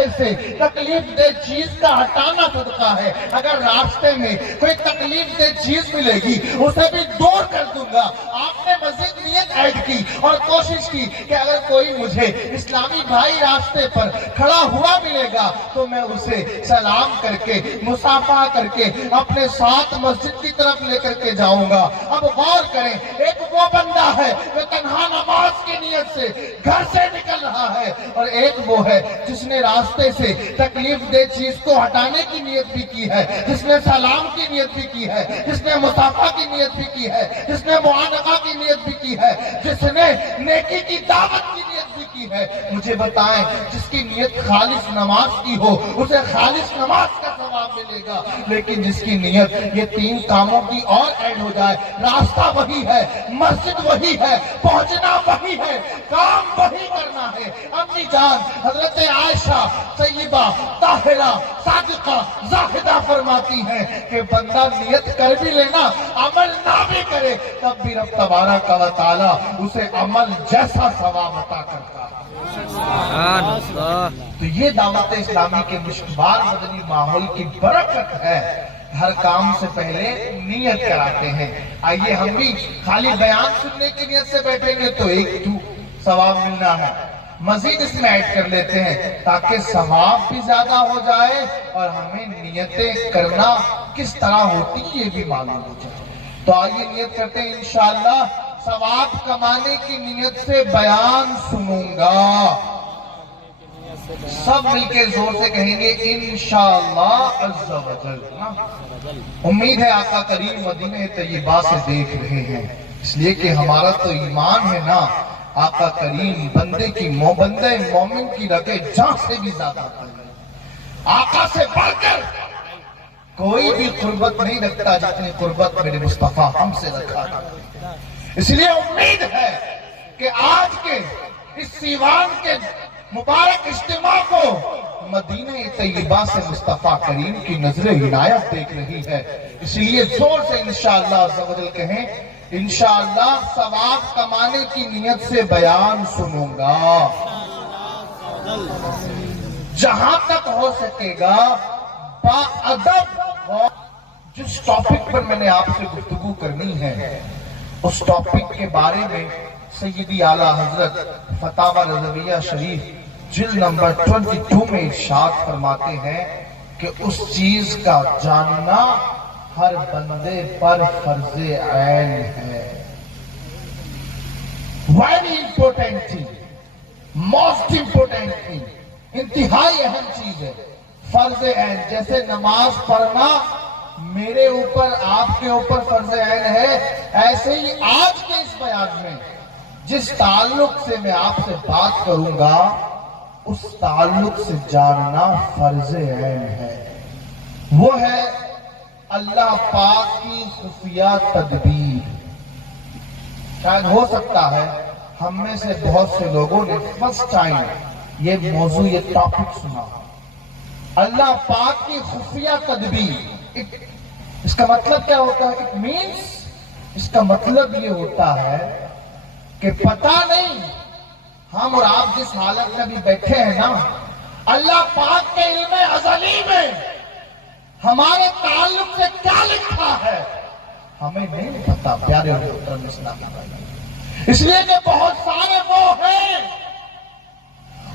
راستے سے تکلیف دہ چیز کا ہٹانا صدقہ ہے۔ اگر راستے میں کوئی تکلیف دہ چیز ملے گی اسے بھی دور کر دوں گا۔ آپ نے مزید نیت عائد کی اور کوشش کی کہ اگر کوئی مجھے اسلامی بھائی راستے پر کھڑا ہوا ملے گا تو میں اسے سلام کر کے مصافحہ کر کے اپنے ساتھ مسجد کی طرف لے کر کے جاؤں گا۔ اب غور کریں، ایک وہ بندہ ہے جو تنہا نماز کی نیت سے گھر سے نکل رہا ہے، اور ایک وہ ہے جس نے راستے سے تکلیف دہ چیز کو ہٹانے کی نیت بھی کی ہے، جس نے سلام کی نیت بھی کی ہے، جس نے مصافحہ کی نیت بھی کی ہے، جس نے معانقہ کی نیت بھی کی ہے، جس نے نیکی کی دعوت کی نیت بھی کی ہے۔ مجھے بتائیں، جس کی نیت خالص نماز کی ہو اسے خالص نماز کا ثواب ملے گا، لیکن جس کی نیت یہ 3 کاموں کی اور ایڈ ہو جائے، راستہ وہی ہے، مسجد وہی ہے، پہنچنا وہی ہے، کام وہی کرنا ہے۔ امی جان حضرت عائشہ طیبہ طاہرہ صادقہ زاہدہ فرماتی ہیں کہ بندہ نیت کر بھی لینا عمل نہ بھی کرے تب بھی رب تبارک و تعالی اسے عمل جیسا ثواب عطا کرتا ہے۔ تو یہ دعوت اسلامی کے مشتبار مدنی ماحول کی برکت ہے۔ ہر کام سے پہلے نیت کراتے ہیں۔ آئیے ہم بھی خالی بیان سننے کی نیت سے بیٹھیں گے تو ایک ثواب ملنا ہے، مزید اس میں ایڈ کر لیتے ہیں تاکہ ثواب بھی زیادہ ہو جائے اور ہمیں نیتیں کرنا کس طرح ہوتی یہ بھی معلوم ہو جائے۔ تو آئیے نیت کرتے ہیں، انشاءاللہ ثواب کمانے کی نیت سے بیان سنوں گا۔ سب مل کے زور سے کہیں گے انشاءاللہ عز و جل۔ امید ہے آقا کریم مدینہ طیبہ سے دیکھ رہے ہیں، اس لیے کہ ہمارا تو ایمان ہے نا، آقا کریم بندے مومن کی رگے جان سے بھی زیادہ ہے۔ آقا سے بڑھ کر کوئی بھی قربت نہیں رکھتا جتنی قربت میرے مصطفیٰ ہم سے رکھا ہے۔ اس لیے امید ہے کہ آج کے اس سیوان کے مبارک اجتماع کو مدینہ طیبہ سے مصطفیٰ کریم کی نظر عنایت دیکھ رہی ہے، اس لیے زور سے انشاءاللہ عز و جل کہیں، انشاءاللہ ثواب کمانے کی نیت سے بیان سنوں گا۔ جہاں تک ہو سکے گا باادب جس ٹاپک پر میں نے آپ سے گفتگو کرنی ہے اس ٹاپک کے بارے میں سیدی اعلیٰ حضرت فتاوی رضویہ شریف جلد نمبر 22 میں ارشاد فرماتے ہیں کہ اس چیز کا جاننا ہر بندے پر فرض عین ہے۔ Very important thing, most important thing, انتہائی اہم چیز ہے فرض عین۔ جیسے نماز پڑھنا میرے اوپر آپ کے اوپر فرض عین ہے، ایسے ہی آج کے اس بیان میں جس تعلق سے میں آپ سے بات کروں گا اس تعلق سے جاننا فرض عین ہے۔ وہ ہے اللہ پاک کی خفیہ تدبیر۔ شاید ہو سکتا ہے ہم میں سے بہت سے لوگوں نے فرسٹ ٹائم یہ موضوع یہ ٹاپک سنا، اللہ پاک کی خفیہ تدبیر۔ اس کا مطلب کیا ہوتا ہے؟ اٹ مینس، اس کا مطلب یہ ہوتا ہے کہ پتہ نہیں ہم اور آپ جس حالت میں بھی بیٹھے ہیں نا، اللہ پاک کے علم ازلی میں ہمارے تعلق سے کیا لکھا ہے ہمیں نہیں پتا پیارے اور محترم اسلامی بھائی۔ اس لیے کہ بہت سارے وہ ہیں،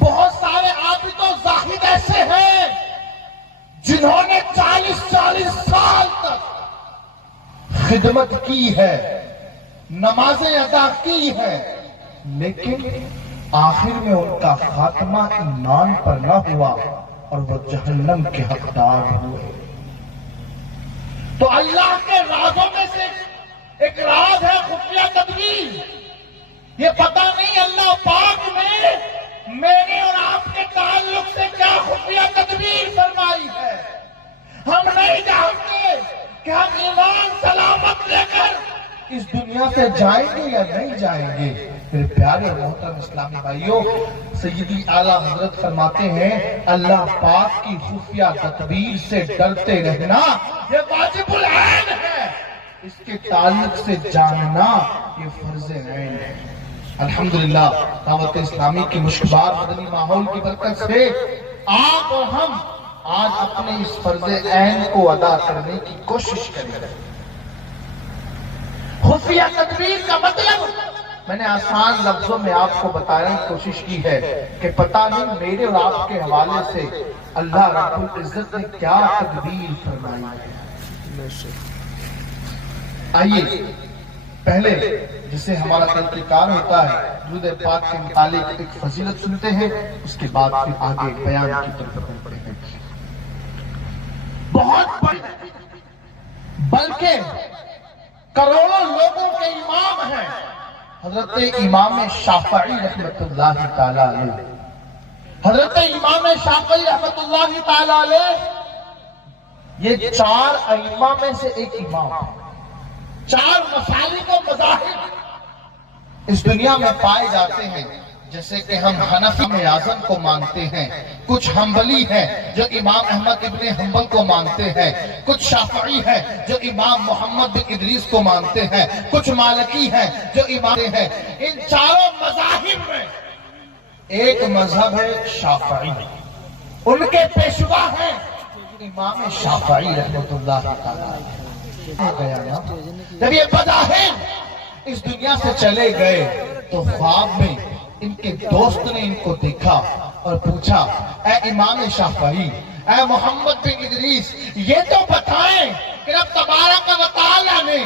بہت سارے عابد و زاہد ایسے ہیں جنہوں نے 40 سال تک خدمت کی ہے، نمازیں ادا کی ہے، لیکن آخر میں ان کا خاتمہ ایمان پر نہ ہوا اور وہ جہنم کے حقدار ہوئے۔ تو اللہ کے رازوں میں سے ایک راز ہے خفیہ تدبیر۔ یہ پتہ نہیں اللہ پاک نے میرے اور آپ کے تعلق سے کیا خفیہ تدبیر فرمائی ہے۔ ہم نہیں جانتے کہ ہم ایمان سلامت لے کر اس دنیا سے جائیں گے یا نہیں جائیں گے۔ میرے پیارے اور محترم اسلامی بھائیوں، سیدی اعلیٰ حضرت فرماتے ہیں اللہ پاک کی خفیہ تدبیر سے ڈرتے رہنا یہ واجب العین ہے، اس کے تعلق سے جاننا یہ فرض عین ہے۔ الحمدللہ دعوت اسلامی کی مشکبار مدنی ماحول کی برکت سے آپ اور ہم آج اپنے اس فرض عین کو ادا کرنے کی کوشش کریں۔ خفیہ تدبیر کا مطلب میں نے آسان لفظوں میں آپ کو بتانے کی کوشش کی ہے کہ پتہ نہیں میرے اور آپ کے حوالے سے اللہ رب العزت نے کیا تدبیر فرمائی ہے۔ آئیے پہلے جسے ہمارا تذکار ہوتا ہے درود پاک کے متعلق ایک فضیلت سنتے ہیں، اس کے بعد پھر آگے بیان کی طرف بڑھتے ہیں۔ بہت بڑی بلکہ کروڑوں لوگوں کے امام ہیں حضرت امام شافعی رحمت اللہ تعالی علیہ۔ حضرت امام شافعی رحمت اللہ تعالی علیہ یہ 4 ائمہ میں سے ایک امام ہے۔ 4 مسالک و مذاہب اس دنیا میں پائے جاتے ہیں، جیسے کہ ہم حنفی اعظم کو مانتے ہیں، کچھ حنبلی ہیں جو امام احمد ابن حنبل کو مانتے ہیں، کچھ شافعی ہیں جو امام محمد بن ادریس کو مانتے ہیں، کچھ مالکی ہیں جو امام ہیں۔ ان 4 مذاہب میں ایک مذہب ہے شافعی، ان کے پیشوا ہیں امام شافعی رحمت اللہ تعالی۔ جب یہ بظاہر اس دنیا سے چلے گئے تو خواب میں ان کے دوست نے ان کو دیکھا اور پوچھا، اے امام شافعی، اے محمد بن ادریس، یہ تو بتائیں کہ رب تبارک و تعالی نے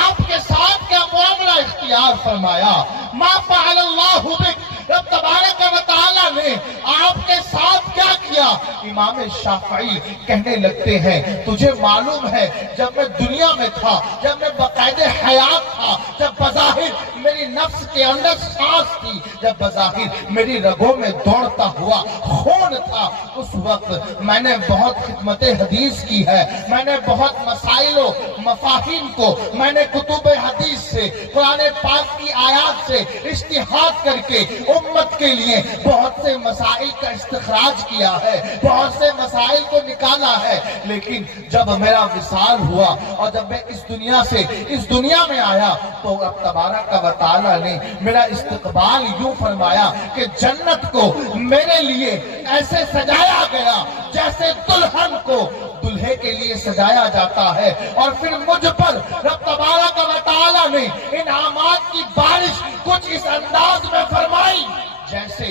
آپ کے ساتھ کیا معاملہ اختیار فرمایا؟ ما فعل اللہ بک، رب تبارک و تعالی نے آپ کے ساتھ کیا کیا؟ امام شافعی کہنے لگتے ہیں، تجھے معلوم ہے جب میں دنیا میں تھا، جب میں باقاعد حیات تھا، جب بظاہر میری نفس کے اندر سانس تھی، جب بظاہر میری رگوں میں دوڑتا ہوا خون تھا، اس وقت میں نے بہت خدمت حدیث کی ہے، میں نے بہت مسائل و مفاہیم کو میں نے کتب حدیث سے، قرآن پاک کی آیات سے اجتہاد کر کے امت کے لیے بہت سے مسائل کا استخراج کیا ہے، بہت سے مسائل کو نکالا ہے، لیکن جب میرا وصال ہوا اور جب میں اس دنیا سے اس دنیا میں آیا تو رب تبارک و تعالی نے میرا استقبال یوں فرمایا کہ جنت کو میرے لیے ایسے سجایا گیا جیسے دلہن کو دلہے کے لیے سجایا جاتا ہے، اور پھر مجھ پر رب تبارک و تعالی نے انعامات کی بارش کچھ اس انداز میں فرمائی جیسے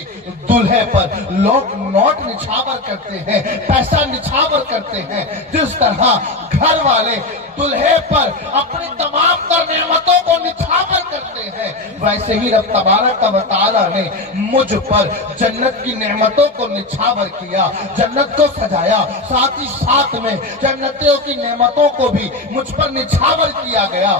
دلہے پر لوگ نوٹ نچھاور کرتے ہیں، پیسہ نچھاور کرتے ہیں، جس طرح گھر والے دلہے پر اپنی تمام تر نعمتوں کو نچھاور کرتے ہیں، ویسے ہی رب تبارک و تعالی نے مجھ پر جنت کی نعمتوں کو نچھاور کیا، جنت کو سجایا، ساتھ ہی ساتھ میں جنتوں کی نعمتوں کو بھی مجھ پر نچھاور کیا گیا۔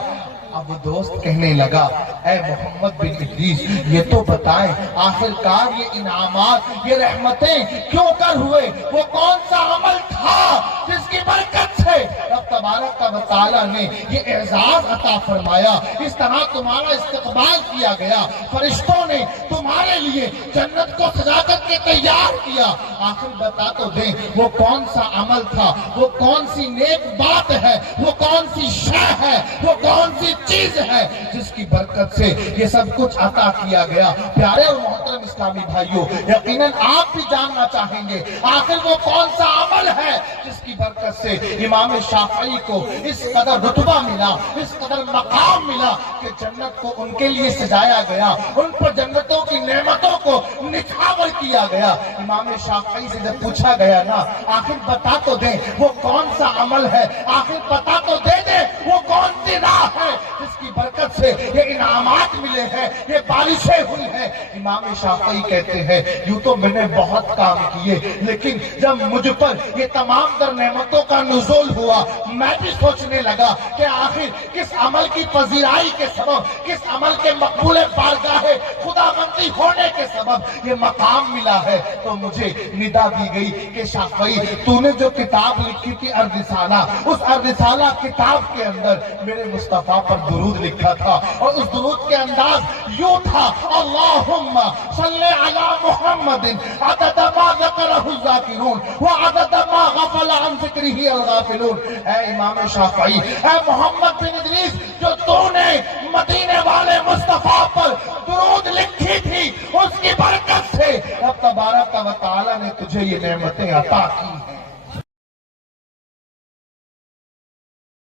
اب وہ دوست کہنے لگا، اے محمد بن ادریس، یہ تو بتائیں آخرکار یہ انعامات، یہ رحمتیں کیوں کر ہوئے؟ وہ کون سا عمل تھا جس کی برکت سے رب تبارک و تعالی نے یہ اعزاز عطا فرمایا، اس طرح تمہارا استقبال کیا گیا، فرشتوں نے تمہارے لیے جنت کو سجا کر کے تیار کیا؟ آخر بتا تو دیں وہ کون سا عمل تھا، وہ کون سی نیک بات ہے، وہ کون سی شے ہے، وہ کون سی چیز ہے جس کی برکت سے یہ سب کچھ عطا کیا گیا؟ پیارے اور محترم اسلامی بھائیوں، یقیناً آپ بھی جاننا چاہیں گے آخر وہ کون سا عمل ہے جس کی برکت سے امام شافعی کو اس قدر رتبہ ملا، اس قدر مقام ملا کہ جنت کو ان کے لیے سجایا گیا، ان پر جنتوں کی نعمتوں کو نچھاور کیا گیا۔ امام شافعی سے جب پوچھا گیا نا آخر بتا تو دیں وہ کون سا عمل ہے، آخر بتا تو دے دیں وہ کون سی راہ ہے جس کی برکت سے یہ انعامات ملے ہیں، یہ بارشیں ہوئی ہیں؟ امام شافعی کہتے ہیں یوں تو میں نے بہت کام کیے، لیکن جب مجھ پر یہ تمام در نعمتوں کا نزول ہوا میں بھی سوچنے لگا کہ آخر کس عمل کی پذیرائی کے سبب، کس عمل کے مقبول بارگاہ خداوندی ہونے کے سبب یہ مقام ملا ہے، تو مجھے ندا دی گئی کہ شافعی تو نے جو کتاب لکھی تھی الرسالہ، اس الرسالہ کتاب کے اندر میرے مصطفیٰ پر درود لکھا تھا، اور اس درود کے انداز یوں تھا، اللہم صلی علی محمد عدد ما ذکرہ الذاکرون وعدد ما غفل عن ذکرہ الغافلون۔ اے امام شافعی، اے محمد بن ادریس، جو تو نے مدینے والے مصطفیٰ پر درود لکھی تھی، اس کی برکت سے رب تبارک و تعالی نے تجھے یہ نعمتیں عطا کی۔